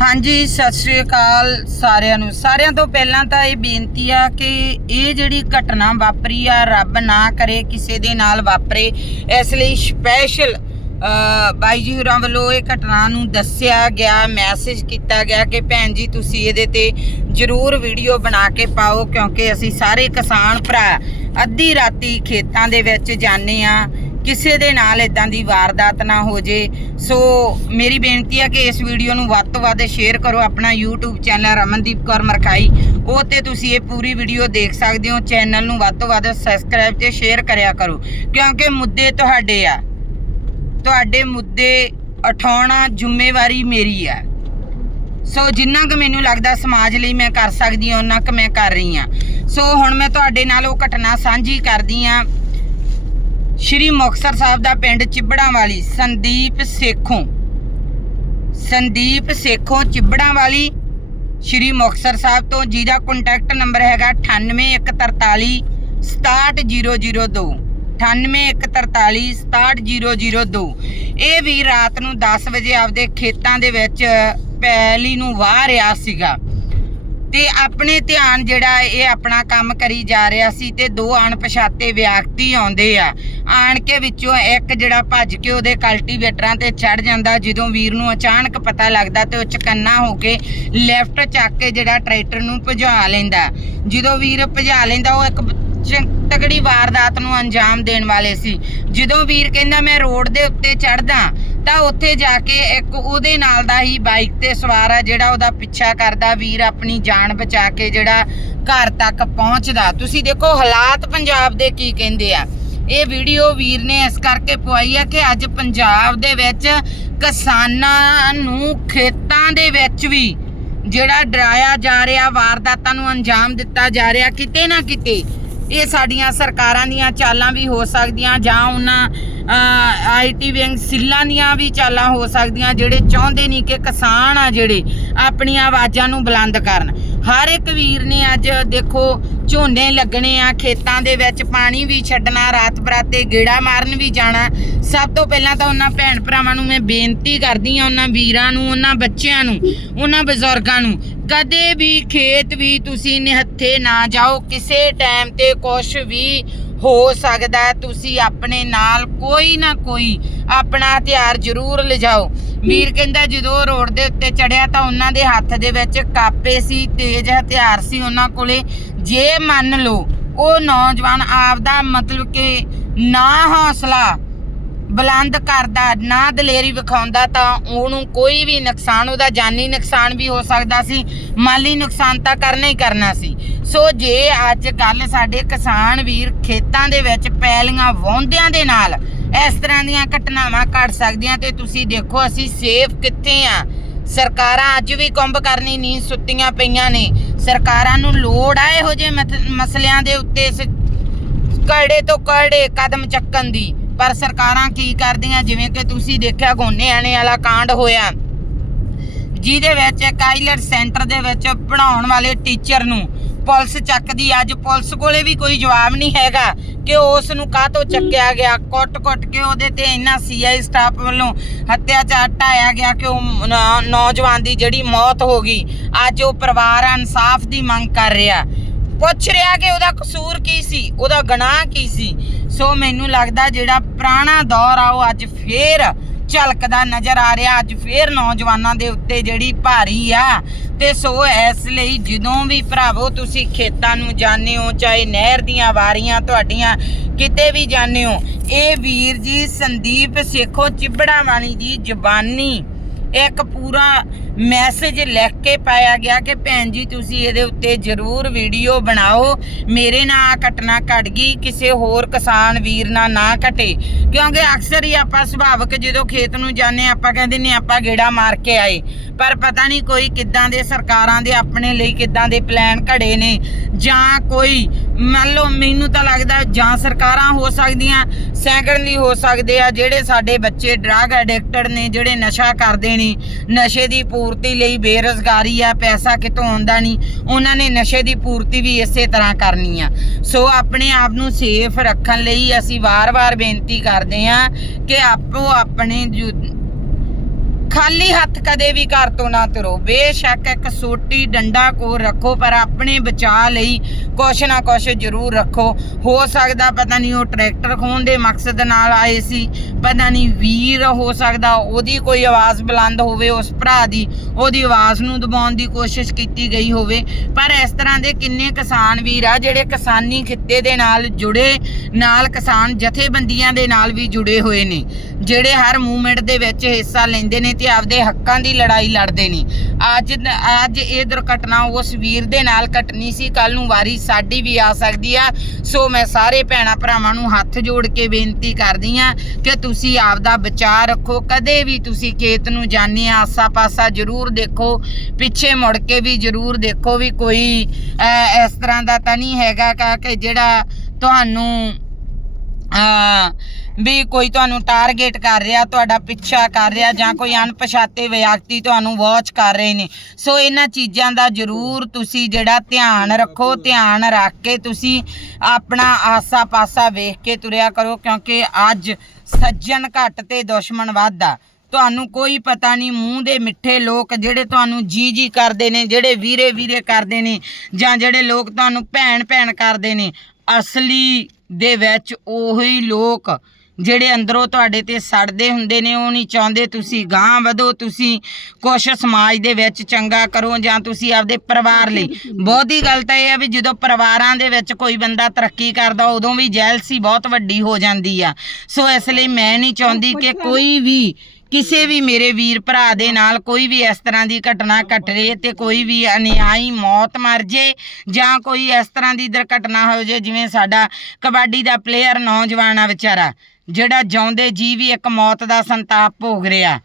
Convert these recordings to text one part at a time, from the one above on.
ਹਾਂਜੀ, ਸਤਿ ਸ੍ਰੀ ਅਕਾਲ ਸਾਰਿਆਂ ਨੂੰ। ਸਾਰਿਆਂ ਤੋਂ ਪਹਿਲਾਂ ਤਾਂ ਇਹ ਬੇਨਤੀ ਆ ਕਿ ਇਹ ਜਿਹੜੀ ਘਟਨਾ ਵਾਪਰੀ ਆ, ਰੱਬ ਨਾ ਕਰੇ ਕਿਸੇ ਦੇ ਨਾਲ ਵਾਪਰੇ। ਇਸ ਲਈ ਸਪੈਸ਼ਲ ਬਾਈ ਜੀ ਹੋਰਾਂ ਵੱਲੋਂ ਇਹ ਘਟਨਾ ਨੂੰ ਦੱਸਿਆ ਗਿਆ ਮੈਸੇਜ ਕੀਤਾ ਗਿਆ ਕਿ ਭੈਣ ਜੀ ਤੁਸੀਂ ਇਹਦੇ ਤੇ ਜਰੂਰ ਵੀਡੀਓ ਬਣਾ ਕੇ ਪਾਓ ਕਿਉਂਕਿ ਅਸੀਂ ਸਾਰੇ ਕਿਸਾਨ ਭਰਾ ਅੱਧੀ ਰਾਤੀ ਖੇਤਾਂ ਦੇ ਵਿੱਚ ਜਾਂਦੇ ਆ। ਕਿਸੇ ਦੇ ਨਾਲ ਇਦਾਂ ਦੀ ਵਾਰਦਾਤ ਨਾ ਹੋ ਜੇ। ਸੋ ਮੇਰੀ ਬੇਨਤੀ ਹੈ ਕਿ ਇਸ ਵੀਡੀਓ ਨੂੰ ਵੱਧ ਤੋਂ ਵੱਧ ਸ਼ੇਅਰ ਕਰੋ। ਆਪਣਾ YouTube ਚੈਨਲ ਰਮਨਦੀਪ ਕੌਰ ਮਰਖਾਈ। ਉਹ ਤੇ ਤੁਸੀਂ ਇਹ ਪੂਰੀ ਵੀਡੀਓ ਦੇਖ ਸਕਦੇ ਹੋ। ਚੈਨਲ ਨੂੰ ਵੱਧ ਤੋਂ ਵੱਧ ਸਬਸਕ੍ਰਾਈਬ ਤੇ ਸ਼ੇਅਰ ਕਰਿਆ ਕਰੋ। ਕਿਉਂਕਿ ਮੁੱਦੇ ਤੁਹਾਡੇ ਆ। ਤੁਹਾਡੇ ਮੁੱਦੇ ਉਠਾਉਣਾ ਜ਼ਿੰਮੇਵਾਰੀ ਮੇਰੀ ਆ। ਸੋ ਜਿੰਨਾ ਕੁ ਮੈਨੂੰ ਲੱਗਦਾ ਸਮਾਜ ਲਈ ਮੈਂ ਕਰ ਸਕਦੀ ਹਾਂ ਉਹਨਾਂ ਕੁ ਮੈਂ ਕਰ ਰਹੀ ਹਾਂ ਸੋ ਹੁਣ ਮੈਂ ਤੁਹਾਡੇ ਨਾਲ ਉਹ ਘਟਨਾ ਸਾਂਝੀ ਕਰਦੀ ਹਾਂ ਸ਼੍ਰੀ ਮੁਕਤਸਰ ਸਾਹਿਬ ਦਾ ਪਿੰਡ ਚਿਬੜਾਂ ਵਾਲੀ ਸੰਦੀਪ ਸੇਖੋਂ। ਸੰਦੀਪ ਸੇਖੋਂ ਚਿਬੜਾਂ ਵਾਲੀ ਸ਼੍ਰੀ ਮੁਕਤਸਰ ਸਾਹਿਬ ਤੋਂ ਜਿਹਦਾ ਕੰਟੈਕਟ ਨੰਬਰ ਹੈਗਾ 98143 67002 98143 67002 ਇਹ ਵੀ ਰਾਤ ਨੂੰ 10 ਵਜੇ ਆਪਦੇ ਖੇਤਾਂ ਦੇ ਵਿੱਚ ਪੈਲੀ ਨੂੰ ਵਾਹ ਰਿਹਾ ਸੀਗਾ। ਤੇ ਆਪਣੇ ਧਿਆਨ ਜਿਹੜਾ ਇਹ ਆਪਣਾ ਕੰਮ ਕਰੀ ਜਾ ਰਿਹਾ ਸੀ ਤੇ ਦੋ ਅਣਪਛਾਤੇ ਵਿਅਕਤੀ ਆਉਂਦੇ ਆ। ਆਣ ਕੇ ਵਿੱਚੋਂ ਇੱਕ ਜਿਹੜਾ ਭੱਜ ਕੇ ਉਹਦੇ ਕਲਟੀਵੇਟਰਾਂ ਤੇ ਚੜ ਜਾਂਦਾ, ਜਦੋਂ ਵੀਰ ਨੂੰ ਅਚਾਨਕ ਪਤਾ ਲੱਗਦਾ ਤੇ ਉਹ ਚਕੰਨਾ ਹੋ ਕੇ ਲੈਫਟ ਚੱਕ ਕੇ ਜਿਹੜਾ ਟਰੈਕਟਰ ਨੂੰ ਭਜਾ ਲੈਂਦਾ। ਜਦੋਂ ਵੀਰ ਭਜਾ ਲੈਂਦਾ, ਉਹ ਇੱਕ ਤਕੜੀ ਵਾਰਦਾਤ ਨੂੰ ਅੰਜਾਮ ਦੇਣ ਵਾਲੇ ਸੀ। ਜਦੋਂ ਵੀਰ ਕਹਿੰਦਾ, ਮੈਂ ਰੋਡ ਦੇ ਉੱਤੇ ਚੜਦਾ ਤਾਂ ਉੱਥੇ ਜਾ ਕੇ ਇੱਕ ਉਹਦੇ ਨਾਲ ਦਾ ਹੀ ਬਾਈਕ ਤੇ ਸਵਾਰ ਆ, ਜਿਹੜਾ ਉਹਦਾ ਪਿੱਛਾ ਕਰਦਾ ਵੀਰ ਆਪਣੀ ਜਾਨ ਬਚਾ ਕੇ ਜਿਹੜਾ ਘਰ ਤੱਕ ਪਹੁੰਚਦਾ। ਤੁਸੀਂ ਦੇਖੋ ਹਾਲਾਤ ਪੰਜਾਬ ਦੇ ਕੀ ਕਹਿੰਦੇ ਆ। ਇਹ ਵੀਡੀਓ ਵੀਰ ਨੇ ਇਸ ਕਰਕੇ ਪਵਾਈ ਆ ਕਿ ਅੱਜ ਪੰਜਾਬ ਦੇ ਵਿੱਚ ਕਿਸਾਨਾਂ ਨੂੰ ਖੇਤਾਂ ਦੇ ਵਿੱਚ ਵੀ ਜਿਹੜਾ ਡਰਾਇਆ ਜਾ ਰਿਹਾ, ਵਾਰਦਾਤਾਂ ਨੂੰ ਅੰਜਾਮ ਦਿੱਤਾ ਜਾ ਰਿਹਾ, ਕਿਤੇ ਨਾ ਕਿਤੇ ਇਹ ਸਾਡੀਆਂ ਸਰਕਾਰਾਂ ਦੀਆਂ ਚਾਲਾਂ ਵੀ ਹੋ ਸਕਦੀਆਂ ਜਾਂ ਉਹਨਾਂ ਆਈਟੀ ਵਿੰਗ ਸਿੱਲਾਂ ਦੀਆਂ ਵੀ ਚਾਲਾਂ ਹੋ ਸਕਦੀਆਂ, ਜਿਹੜੇ ਚਾਹੁੰਦੇ ਨਹੀਂ ਕਿ ਕਿਸਾਨ ਆ ਜਿਹੜੇ ਆਪਣੀਆਂ ਆਵਾਜ਼ਾਂ ਨੂੰ ਬੁਲੰਦ ਕਰਨ। ਹਰ ਇੱਕ ਵੀਰ ਨੇ ਅੱਜ ਦੇਖੋ, ਝੋਨੇ ਲੱਗਣੇ ਆ, ਖੇਤਾਂ ਦੇ ਵਿੱਚ ਪਾਣੀ ਵੀ ਛੱਡਣਾ, ਰਾਤ ਬਰਾਤੇ ਗੇੜਾ ਮਾਰਨ ਵੀ ਜਾਣਾ। ਸਭ ਤੋਂ ਪਹਿਲਾਂ ਤਾਂ ਉਹਨਾਂ ਭੈਣ ਭਰਾਵਾਂ ਨੂੰ ਮੈਂ ਬੇਨਤੀ ਕਰਦੀ ਆ ਉਹਨਾਂ ਵੀਰਾਂ ਨੂੰ, ਉਹਨਾਂ ਬੱਚਿਆਂ ਨੂੰ, ਉਹਨਾਂ ਬਜ਼ੁਰਗਾਂ ਨੂੰ, ਕਦੇ ਵੀ ਖੇਤ ਵੀ ਤੁਸੀਂ ਨਿਹੱਥੇ ਨਾ ਜਾਓ, ਕਿਸੇ ਟਾਈਮ ਤੇ ਕੁਝ ਵੀ ਹੋ ਸਕਦਾ ਤੁਸੀਂ ਆਪਣੇ ਨਾਲ ਕੋਈ ਨਾ ਕੋਈ ਆਪਣਾ ਹਥਿਆਰ ਜ਼ਰੂਰ ਲਿਜਾਓ। ਵੀਰ ਕਹਿੰਦਾ ਜਦੋਂ ਰੋਡ ਦੇ ਉੱਤੇ ਚੜਿਆ ਤਾਂ ਉਹਨਾਂ ਦੇ ਹੱਥ ਦੇ ਵਿੱਚ ਕਾਪੇ ਸੀ, ਤੇਜ਼ ਹਥਿਆਰ ਸੀ ਉਹਨਾਂ ਕੋਲੇ। ਜੇ ਮੰਨ ਲਓ ਉਹ ਨੌਜਵਾਨ ਆਪਦਾ ਮਤਲਬ ਕਿ ਨਾ ਹੌਸਲਾ ਬੁਲੰਦ ਕਰਦਾ, ਨਾ ਦਲੇਰੀ ਵਿਖਾਉਂਦਾ ਤਾਂ ਉਹਨੂੰ ਕੋਈ ਵੀ ਨੁਕਸਾਨ, ਉਹਦਾ ਜਾਨੀ ਨੁਕਸਾਨ ਵੀ ਹੋ ਸਕਦਾ ਸੀ, ਮਾਲੀ ਨੁਕਸਾਨ ਤਾਂ ਕਰਨਾ ਹੀ ਕਰਨਾ ਸੀ। ਸੋ ਜੇ ਅੱਜ ਕੱਲ ਸਾਡੇ ਕਿਸਾਨ ਵੀਰ ਖੇਤਾਂ ਦੇ ਵਿੱਚ ਪੈਲੀਆਂ ਵਾਹੁੰਦਿਆਂ ਦੇ ਨਾਲ ਇਸ ਤਰ੍ਹਾਂ ਦੀਆਂ ਘਟਨਾਵਾਂ ਘਟ ਸਕਦੀਆਂ ਤੇ ਤੁਸੀਂ ਦੇਖੋ ਅਸੀਂ ਸੇਫ ਕਿੱਥੇ ਆ। ਸਰਕਾਰਾਂ ਅੱਜ ਵੀ ਕੁੰਭ ਕਰਨੀ ਨਹੀਂ ਸੁੱਤੀਆਂ ਪਈਆਂ ਨੇ। ਸਰਕਾਰਾਂ ਨੂੰ ਲੋੜ ਆ ਇਹੋ ਜਿਹੇ ਮਥ- ਮਸਲਿਆਂ ਦੇ ਉੱਤੇ ਸ- ਤੋਂ ਕਰੜੇ ਕਦਮ ਚੱਕਣ ਦੀ। ਪਰ ਸਰਕਾਰਾਂ ਕੀ ਕਰਦੀਆਂ? ਜਿਵੇਂ ਕਿ ਤੁਸੀਂ ਦੇਖਿਆ ਗੋਨੇ ਆਣੇ ਵਾਲਾ ਕਾਂਡ ਹੋਇਆ। ਜਿਹਦੇ ਵਿੱਚ ਇੱਕ ਸੈਂਟਰ ਦੇ ਵਿੱਚ ਪੜਾਉਣ ਵਾਲੇ ਟੀਚਰ ਨੂੰ ਪੁਲਿਸ ਚੱਕਦੀ ਅੱਜ ਪੁਲਿਸ ਕੋਲੇ ਵੀ ਕੋਈ ਜਵਾਬ ਨਹੀਂ ਹੈਗਾ ਕਿ ਉਸ ਨੂੰ ਕਾਹਤੋਂ ਚੱਕਿਆ ਗਿਆ। ਕੁੱਟ-ਕੁੱਟ ਕੇ ਉਹਦੇ ਤੇ ਇੰਨਾ ਸੀਆਈ ਸਟਾਫ ਵੱਲੋਂ ਹੱਤਿਆਚਾਰ ਢਾਇਆ ਗਿਆ ਕਿ ਉਹ ਨ- ਨੌਜਵਾਨ ਦੀ ਜਿਹੜੀ ਮੌਤ ਹੋ ਗਈ, ਅੱਜ ਉਹ ਪਰਿਵਾਰ ਇਨਸਾਫ ਦੀ ਮੰਗ ਕਰ ਰਿਹਾ। ਪੁੱਛ ਰਿਹਾ ਕਿ ਉਹਦਾ ਕਸੂਰ ਕੀ ਸੀ, ਉਹਦਾ ਗੁਨਾਹ ਕੀ ਸੀ। ਸੋ ਮੈਨੂੰ ਲੱਗਦਾ ਜਿਹੜਾ ਪੁਰਾਣਾ ਦੌਰ ਆ, ਉਹ ਅੱਜ ਫੇਰ ਝਲਕਦਾ ਨਜ਼ਰ ਆ ਰਿਹਾ। ਅੱਜ ਫੇਰ ਨੌਜਵਾਨਾਂ ਦੇ ਉੱਤੇ ਜਿਹੜੀ ਭਾਰੀ ਆ। ਤੇ ਸੋ ਇਸ ਲਈ ਜਦੋਂ ਵੀ ਭਰਾਵੋ ਤੁਸੀਂ ਖੇਤਾਂ ਨੂੰ ਜਾਂਦੇ ਹੋ, ਚਾਹੇ ਨਹਿਰ ਦੀਆਂ ਵਾਰੀਆਂ ਤੁਹਾਡੀਆਂ ਕਿਤੇ ਵੀ ਜਾਂਦੇ ਹੋ, ਇਹ ਵੀਰ ਜੀ ਸੰਦੀਪ ਸੇਖੋ ਚਿਬੜਾ ਵਾਲੀ ਦੀ ਜ਼ਬਾਨੀ ਇੱਕ ਪੂਰਾ ਮੈਸੇਜ ਲਿਖ ਕੇ ਪਾਇਆ ਗਿਆ ਕਿ ਭੈਣ ਜੀ ਤੁਸੀਂ ਇਹਦੇ ਉੱਤੇ ਜ਼ਰੂਰ ਵੀਡੀਓ ਬਣਾਓ। ਮੇਰੇ ਨਾਲ ਆਹ ਘਟਨਾ ਘਟ ਗਈ ਕਿਸੇ ਹੋਰ ਕਿਸਾਨ ਵੀਰ ਨਾਲ ਨਾ ਘਟੇ। ਕਿਉਂਕਿ ਅਕਸਰ ਹੀ ਆਪਾਂ ਸੁਭਾਵਕ ਜਦੋਂ ਖੇਤ ਨੂੰ ਜਾਂਦੇ ਹਾਂ, ਆਪਾਂ ਕਹਿੰਦੇ ਨੇ ਆਪਾਂ ਗੇੜਾ ਮਾਰ ਕੇ ਆਏ। ਪਰ ਪਤਾ ਨਹੀਂ ਕੋਈ ਕਿੱਦਾਂ ਦੇ ਸਰਕਾਰਾਂ ਦੇ ਆਪਣੇ ਲਈ ਕਿੱਦਾਂ ਦੇ ਪਲਾਨ ਘੜੇ ਨੇ ਜਾਂ ਕੋਈ ਮੰਨ ਲਓ ਮੈਨੂੰ ਤਾਂ ਲੱਗਦਾ ਜਾਂ ਸਰਕਾਰਾਂ ਹੋ ਸਕਦੀਆਂ ਸੈਕੰਡਲੀ ਹੋ ਸਕਦੇ ਆ, ਜਿਹੜੇ ਸਾਡੇ ਬੱਚੇ ਡਰੱਗ ਐਡਿਕਟਡ ਨੇ, ਜਿਹੜੇ ਨਸ਼ਾ ਕਰਦੇ ਨੇ, ਨਸ਼ੇ ਦੀ ਪੂਰਤੀ ਲਈ ਬੇਰੁਜ਼ਗਾਰੀ ਆ, ਪੈਸਾ ਕਿਤੋਂ ਆਉਂਦਾ ਨਹੀਂ, ਉਹਨਾਂ ਨੇ ਨਸ਼ੇ ਦੀ ਪੂਰਤੀ ਵੀ ਇਸੇ ਤਰ੍ਹਾਂ ਕਰਨੀ ਆ। ਸੋ ਆਪਣੇ ਆਪ ਨੂੰ ਸੇਫ ਰੱਖਣ ਲਈ ਅਸੀਂ ਵਾਰ-ਵਾਰ ਬੇਨਤੀ ਕਰਦੇ ਆ ਕਿ ਆਪੋ ਆਪਣੇ ਜੋ ਖਾਲੀ ਹੱਥ ਕਦੇ ਵੀ ਘਰ ਤੋਂ ਨਾ ਤੁਰੋ। ਬੇਸ਼ੱਕ ਇੱਕ ਸੋਟੀ ਡੰਡਾ ਕੋਲ ਰੱਖੋ, ਪਰ ਆਪਣੇ ਬਚਾਅ ਲਈ ਕੁਛ ਨਾ ਕੁਛ ਜ਼ਰੂਰ ਰੱਖੋ। ਹੋ ਸਕਦਾ ਪਤਾ ਨਹੀਂ ਉਹ ਟਰੈਕਟਰ ਖੋਣ ਦੇ ਮਕਸਦ ਨਾਲ ਆਏ ਸੀ, ਪਤਾ ਨਹੀਂ ਵੀਰ ਹੋ ਸਕਦਾ ਉਹਦੀ ਕੋਈ ਆਵਾਜ਼ ਬੁਲੰਦ ਹੋਵੇ, ਉਸ ਭਰਾ ਦੀ ਉਹਦੀ ਆਵਾਜ਼ ਨੂੰ ਦਬਾਉਣ ਦੀ ਕੋਸ਼ਿਸ਼ ਕੀਤੀ ਗਈ ਹੋਵੇ। ਪਰ ਇਸ ਤਰ੍ਹਾਂ ਦੇ ਕਿੰਨੇ ਕਿਸਾਨ ਵੀਰ ਆ, ਜਿਹੜੇ ਕਿਸਾਨੀ ਖਿੱਤੇ ਦੇ ਨਾਲ ਜੁੜੇ, ਨਾਲ ਕਿਸਾਨ ਜਥੇਬੰਦੀਆਂ ਦੇ ਨਾਲ ਵੀ ਜੁੜੇ ਹੋਏ ਨੇ। ਜਿਹੜੇ ਹਰ ਮੂਵਮੈਂਟ ਦੇ ਵਿੱਚ ਹਿੱਸਾ ਲੈਂਦੇ ਨੇ ਤੇ ਆਪਦੇ ਹੱਕਾਂ ਦੀ ਲੜਾਈ ਲੜਦੇ ਨੇ। ਅੱਜ ਅੱਜ ਇਹ ਦੁਰਘਟਨਾ ਉਸ ਵੀਰ ਦੇ ਨਾਲ ਘਟਣੀ ਸੀ। ਕੱਲ ਨੂੰ ਵਾਰੀ ਸਾਡੀ ਵੀ ਆ ਸਕਦੀ ਆ। ਸੋ ਮੈਂ ਸਾਰੇ ਭੈਣਾ ਭਰਾਵਾਂ ਨੂੰ ਹੱਥ ਜੋੜ ਕੇ ਬੇਨਤੀ ਕਰਦੀ ਆ ਕਿ ਤੁਸੀਂ ਆਪਦਾ ਬਚਾਅ ਰੱਖੋ। ਕਦੇ ਵੀ ਤੁਸੀਂ ਖੇਤ ਨੂੰ ਜਾਣੇ ਆਸਾ ਪਾਸਾ ਜ਼ਰੂਰ ਦੇਖੋ। ਪਿੱਛੇ ਮੁੜ ਕੇ ਵੀ ਜ਼ਰੂਰ ਦੇਖੋ ਵੀ ਕੋਈ ਇਸ ਤਰ੍ਹਾਂ ਦਾ ਤਾਂ ਨਹੀਂ ਹੈਗਾ ਕਿ ਜਿਹੜਾ ਤੁਹਾਨੂੰ ਆ ਵੀ ਕੋਈ ਤੁਹਾਨੂੰ ਟਾਰਗੇਟ ਕਰ ਰਿਹਾ, ਤੁਹਾਡਾ ਪਿੱਛਾ ਕਰ ਰਿਹਾ ਜਾਂ ਕੋਈ ਅਣਪਛਾਤੇ ਵਿਅਕਤੀ ਤੁਹਾਨੂੰ ਵਾਚ ਕਰ ਰਹੇ ਨੇ। ਸੋ ਇਹਨਾਂ ਚੀਜ਼ਾਂ ਦਾ ਜ਼ਰੂਰ ਤੁਸੀਂ ਜਿਹੜਾ ਧਿਆਨ ਰੱਖੋ, ਧਿਆਨ ਰੱਖ ਕੇ ਤੁਸੀਂ ਆਪਣਾ ਆਸਾ ਪਾਸਾ ਵੇਖ ਕੇ ਤੁਰਿਆ ਕਰੋ, ਕਿਉਂਕਿ ਅੱਜ ਸੱਜਣ ਘੱਟ ਤੇ ਦੁਸ਼ਮਣ ਵੱਧ ਆ। ਤੁਹਾਨੂੰ ਕੋਈ ਪਤਾ ਨਹੀਂ ਮੂੰਹ ਦੇ ਮਿੱਠੇ ਲੋਕ ਜਿਹੜੇ ਤੁਹਾਨੂੰ ਜੀ ਜੀ ਕਰਦੇ ਨੇ, ਜਿਹੜੇ ਵੀਰੇ ਵੀਰੇ ਕਰਦੇ ਨੇ, ਜਾਂ ਜਿਹੜੇ ਲੋਕ ਤੁਹਾਨੂੰ ਭੈਣ ਭੈਣ ਕਰਦੇ ਨੇ, ਅਸਲੀ ਦੇ ਵਿੱਚ ਉਹੀ ਲੋਕ ਜਿਹੜੇ ਅੰਦਰੋਂ ਤੁਹਾਡੇ ਤੇ ਸੜਦੇ ਹੁੰਦੇ ਨੇ ਉਹ ਨਹੀਂ ਚਾਹੁੰਦੇ ਤੁਸੀਂ ਗਾਂਹ ਵਧੋ ਤੁਸੀਂ ਕੁਛ ਸਮਾਜ ਦੇ ਵਿੱਚ ਚੰਗਾ ਕਰੋ ਜਾਂ ਤੁਸੀਂ ਆਪਦੇ ਪਰਿਵਾਰ ਲਈ। ਬਹੁਤੀ ਗੱਲ ਤਾਂ ਇਹ ਆ ਵੀ ਜਦੋਂ ਪਰਿਵਾਰਾਂ ਦੇ ਵਿੱਚ ਕੋਈ ਬੰਦਾ ਤਰੱਕੀ ਕਰਦਾ ਉਦੋਂ ਵੀ ਜੈਲਸੀ ਬਹੁਤ ਵੱਡੀ ਹੋ ਜਾਂਦੀ ਆ। ਸੋ ਇਸ ਲਈ ਮੈਂ ਨਹੀਂ ਚਾਹੁੰਦੀ ਕਿ ਕੋਈ ਵੀ ਕਿਸੇ ਵੀ ਮੇਰੇ ਵੀਰ ਭਰਾ ਦੇ ਨਾਲ ਕੋਈ ਵੀ ਇਸ ਤਰ੍ਹਾਂ ਦੀ ਘਟਨਾ ਘਟਰੇ ਤੇ ਕੋਈ ਵੀ ਅਨਿਆਈ ਮੌਤ ਮਰ ਜੇ ਜਾਂ ਕੋਈ ਇਸ ਤਰ੍ਹਾਂ ਦੀ ਦੁਰਘਟਨਾ ਹੋ ਜੇ ਜਿਵੇਂ ਸਾਡਾ ਕਬੱਡੀ ਦਾ ਪਲੇਅਰ ਨੌਜਵਾਨ ਆ ਵਿਚਾਰਾ। ਜਿਹੜਾ ਜਿਉਂਦੇ ਜੀ ਵੀ ਇੱਕ ਮੌਤ ਦਾ ਸੰਤਾਪ ਭੋਗ ਰਿਹਾ।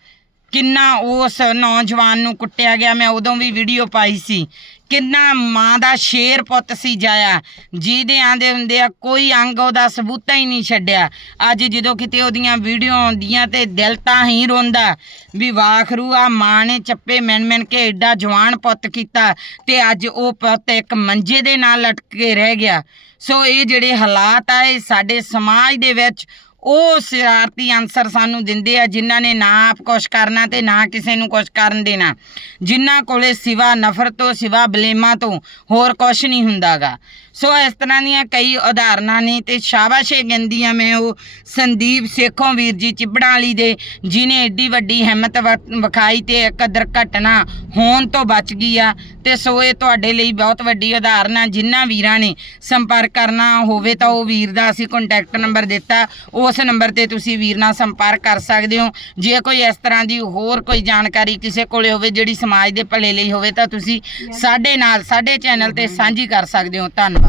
ਕਿੰਨਾ ਉਸ ਨੌਜਵਾਨ ਨੂੰ ਕੁੱਟਿਆ ਗਿਆ। ਮੈਂ ਉਦੋਂ ਵੀ ਵੀਡੀਓ ਪਾਈ ਸੀ। ਕਿੰਨਾ ਮਾਂ ਦਾ ਸ਼ੇਰ ਪੁੱਤ ਸੀ ਜਾਇਆ। ਜਿਹਦੇ ਆਂਦੇ ਹੁੰਦੇ ਆ, ਕੋਈ ਅੰਗ ਉਹਦਾ ਸਬੂਤਾ ਹੀ ਨਹੀਂ ਛੱਡਿਆ। ਅੱਜ ਜਦੋਂ ਕਿਤੇ ਉਹਦੀਆਂ ਵੀਡੀਓ ਆਉਂਦੀਆਂ ਤੇ ਦਿਲ ਤਾਂ ਹੀ ਰੋਂਦਾ ਵੀ ਵਾਖਰੂ, ਆ ਮਾਂ ਨੇ ਚੱਪੇ ਮਿਣ ਮਿਣ ਕੇ ਐਡਾ ਜਵਾਨ ਪੁੱਤ ਕੀਤਾ ਤੇ ਅੱਜ ਉਹ ਪੁੱਤ ਇੱਕ ਮੰਜੇ ਦੇ ਨਾਲ ਲਟਕ ਕੇ ਰਹਿ ਗਿਆ। ਸੋ ਇਹ ਜਿਹੜੇ ਹਾਲਾਤ ਆ, ਇਹ ਸਾਡੇ ਸਮਾਜ ਦੇ ਵਿੱਚ ਉਹ ਸ਼ਰਾਰਤੀ ਅਨਸਰ ਸਾਨੂੰ ਦਿੰਦੇ ਆ, ਜਿਨ੍ਹਾਂ ਨੇ ਨਾ ਆਪ ਕੁਛ ਕਰਨਾ ਤੇ ਨਾ ਕਿਸੇ ਨੂੰ ਕੁਛ ਕਰਨ ਦੇਣਾ। ਜਿਨ੍ਹਾਂ ਕੋਲੇ ਸਿਵਾ ਨਫ਼ਰਤ ਤੋਂ, ਸਿਵਾ ਬਲੇਮਾਂ ਤੋਂ ਹੋਰ ਕੁਛ ਨਹੀਂ ਹੁੰਦਾਗਾ। ਸੋ ਇਸ ਤਰ੍ਹਾਂ ਦੀਆਂ ਕਈ ਉਦਾਹਰਨਾਂ ਨੇ ਤੇ ਸ਼ਾਬਾਸ਼ੇ ਗਿੰਦੀ ਆ ਮੈਂ ਉਹ ਸੰਦੀਪ ਸੇਖੋਂ ਵੀਰ ਜੀ ਚਿਬੜਾਂ ਵਾਲੀ ਦੇ ਜਿਨੇ ਏਡੀ ਵੱਡੀ ਹਿੰਮਤ ਵਿਖਾਈ ਤੇ ਇੱਕ ਦੁਰਘਟਨਾ ਹੋਣ ਤੋਂ ਬਚ ਗਈ ਆ। ਤੇ ਸੋ ਇਹ ਤੁਹਾਡੇ ਲਈ ਬਹੁਤ ਵੱਡੀ ਉਦਾਹਰਨ ਆ ਜਿਨ੍ਹਾਂ ਵੀਰਾਂ ਨੇ ਸੰਪਰਕ ਕਰਨਾ ਹੋਵੇ ਤਾਂ ਉਹ ਵੀਰ ਦਾ ਅਸੀਂ ਕੰਟੈਕਟ ਨੰਬਰ ਦਿੱਤਾ। ਉਸ ਨੰਬਰ ਤੇ ਤੁਸੀਂ ਵੀਰ ਨਾਲ ਸੰਪਰਕ ਕਰ ਸਕਦੇ ਹੋ। ਜੇ ਕੋਈ ਇਸ ਤਰ੍ਹਾਂ ਦੀ ਹੋਰ ਕੋਈ ਜਾਣਕਾਰੀ ਕਿਸੇ ਕੋਲੇ ਹੋਵੇ ਜਿਹੜੀ ਸਮਾਜ ਦੇ ਭਲੇ ਲਈ ਹੋਵੇ ਤਾਂ ਤੁਸੀਂ ਸਾਡੇ ਨਾਲ ਸਾਡੇ ਚੈਨਲ ਤੇ ਸਾਂਝੀ ਕਰ ਸਕਦੇ ਹੋ। ਧੰਨਵਾਦ।